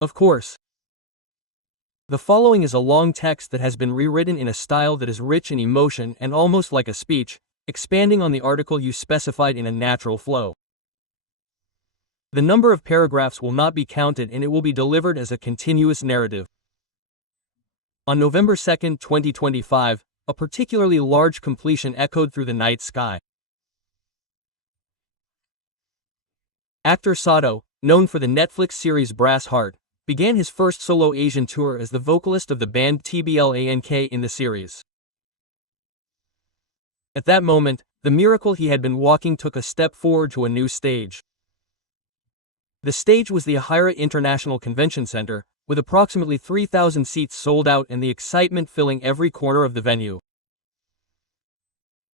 Of course. The following is a long text that has been rewritten in a style that is rich in emotion and almost like a speech, expanding on the article you specified in a natural flow. The number of paragraphs will not be counted and it will be delivered as a continuous narrative. On November 2, 2025, a particularly large completion echoed through the night sky. Actor Sato, known for the Netflix series Brass Heart, began his first solo Asian tour as the vocalist of the band Tblank in the series. At that moment, the miracle he had been walking took a step forward to a new stage. The stage was the Ahira International Convention Center, with approximately 3,000 seats sold out and the excitement filling every corner of the venue.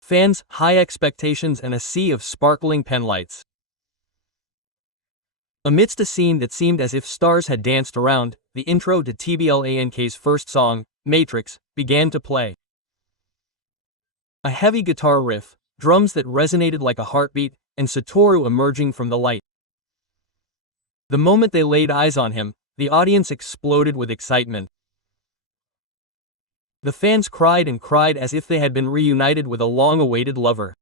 Fans, high expectations and a sea of sparkling penlights. Amidst a scene that seemed as if stars had danced around, the intro to Tblank's first song, Matrix, began to play. A heavy guitar riff, drums that resonated like a heartbeat, and Satoru emerging from the light. The moment they laid eyes on him, the audience exploded with excitement. The fans cried and cried as if they had been reunited with a long-awaited lover.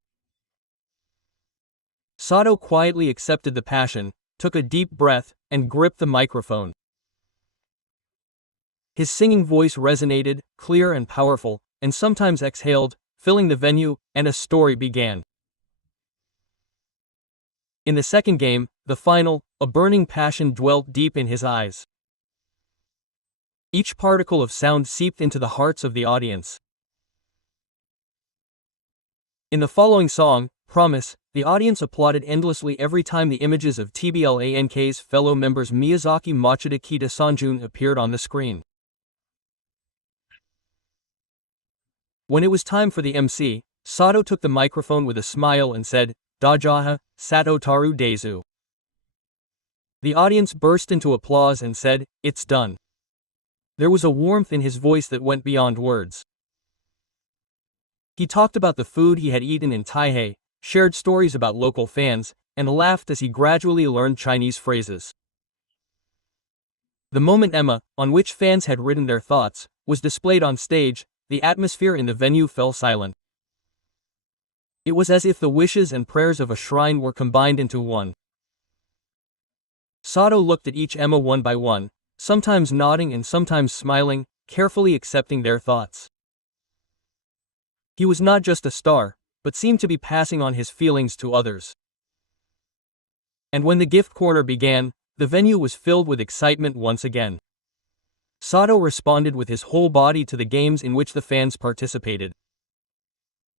Sato quietly accepted the passion, took a deep breath, and gripped the microphone. His singing voice resonated, clear and powerful, and sometimes exhaled, filling the venue, and a story began. In the second game, the final, a burning passion dwelt deep in his eyes. Each particle of sound seeped into the hearts of the audience. In the following song, Promise, the audience applauded endlessly every time the images of Tblank's fellow members Miyazaki Machida Kita Sanjun appeared on the screen. When it was time for the MC, Sato took the microphone with a smile and said, "Dajaha, Sato Taru Deizu." The audience burst into applause and said, "It's done." There was a warmth in his voice that went beyond words. He talked about the food he had eaten in Taipei, shared stories about local fans, and laughed as he gradually learned Chinese phrases. The moment Emma, on which fans had written their thoughts, was displayed on stage, the atmosphere in the venue fell silent. It was as if the wishes and prayers of a shrine were combined into one. Sato looked at each Emma one by one, sometimes nodding and sometimes smiling, carefully accepting their thoughts. He was not just a star, but seemed to be passing on his feelings to others. And when the gift corner began, the venue was filled with excitement once again. Sato responded with his whole body to the games in which the fans participated.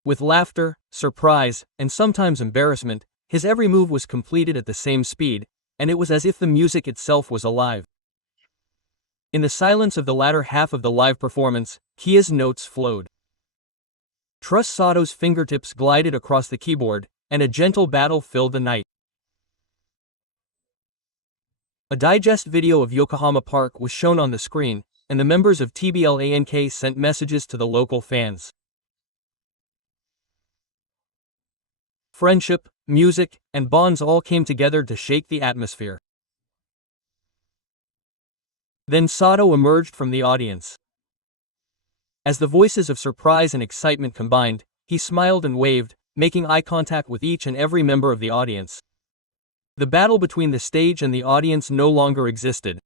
With laughter, surprise, and sometimes embarrassment, his every move was completed at the same speed, and it was as if the music itself was alive. In the silence of the latter half of the live performance, Kia's notes flowed. Trust Sato's fingertips glided across the keyboard, and a gentle battle filled the night. A digest video of Yokohama Park was shown on the screen, and the members of Tblank sent messages to the local fans. Friendship, music, and bonds all came together to shake the atmosphere. Then Sato emerged from the audience. As the voices of surprise and excitement combined, he smiled and waved, making eye contact with each and every member of the audience. The battle between the stage and the audience no longer existed.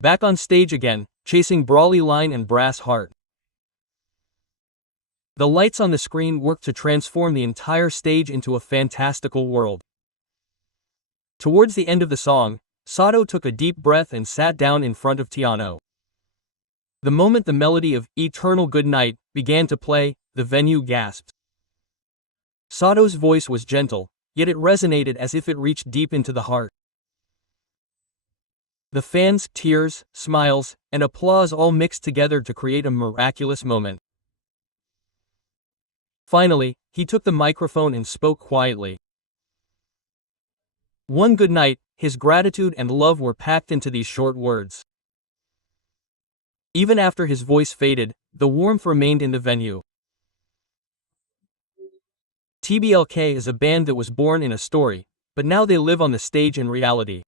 Back on stage again, chasing Brawly Line and Brass Heart. The lights on the screen worked to transform the entire stage into a fantastical world. Towards the end of the song, Sato took a deep breath and sat down in front of Tiano. The moment the melody of Eternal Good Night began to play, the venue gasped. Sato's voice was gentle, yet it resonated as if it reached deep into the heart. The fans, tears, smiles, and applause all mixed together to create a miraculous moment. Finally, he took the microphone and spoke quietly. One good night, his gratitude and love were packed into these short words. Even after his voice faded, the warmth remained in the venue. TBLK is a band that was born in a story, but now they live on the stage in reality.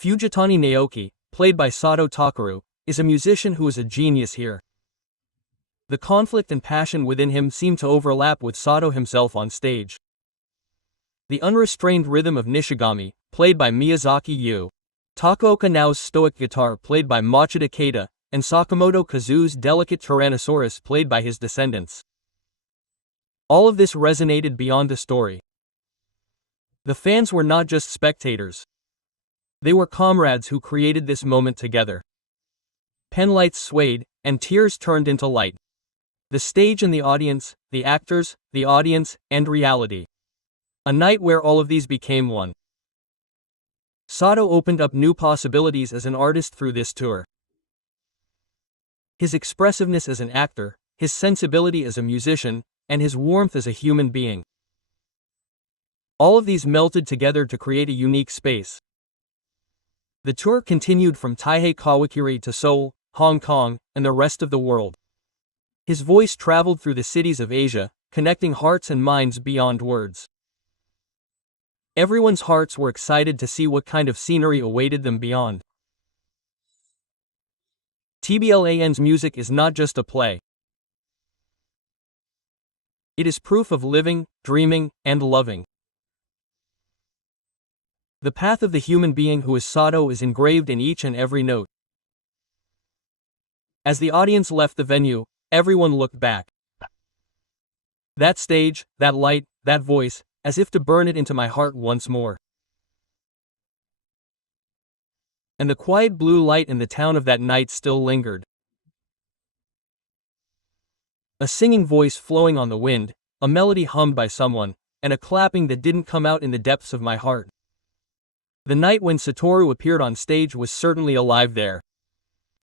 Fujitani Naoki, played by Sato Takaru, is a musician who is a genius here. The conflict and passion within him seem to overlap with Sato himself on stage. The unrestrained rhythm of Nishigami, played by Miyazaki Yu. Takaoka Nao's stoic guitar, played by Machida Keita, and Sakamoto Kazu's delicate Tyrannosaurus, played by his descendants. All of this resonated beyond the story. The fans were not just spectators. They were comrades who created this moment together. Penlights swayed, and tears turned into light. The stage and the audience, the actors, the audience, and reality. A night where all of these became one. Sato opened up new possibilities as an artist through this tour. His expressiveness as an actor, his sensibility as a musician, and his warmth as a human being. All of these melted together to create a unique space. The tour continued from Taihei Kawakiri to Seoul, Hong Kong, and the rest of the world. His voice traveled through the cities of Asia, connecting hearts and minds beyond words. Everyone's hearts were excited to see what kind of scenery awaited them beyond. TBLAN's music is not just a play. It is proof of living, dreaming, and loving. The path of the human being who is Sato is engraved in each and every note. As the audience left the venue, everyone looked back. That stage, that light, that voice, as if to burn it into my heart once more. And the quiet blue light in the town of that night still lingered. A singing voice flowing on the wind, a melody hummed by someone, and a clapping that didn't come out in the depths of my heart. The night when Satoru appeared on stage was certainly alive there.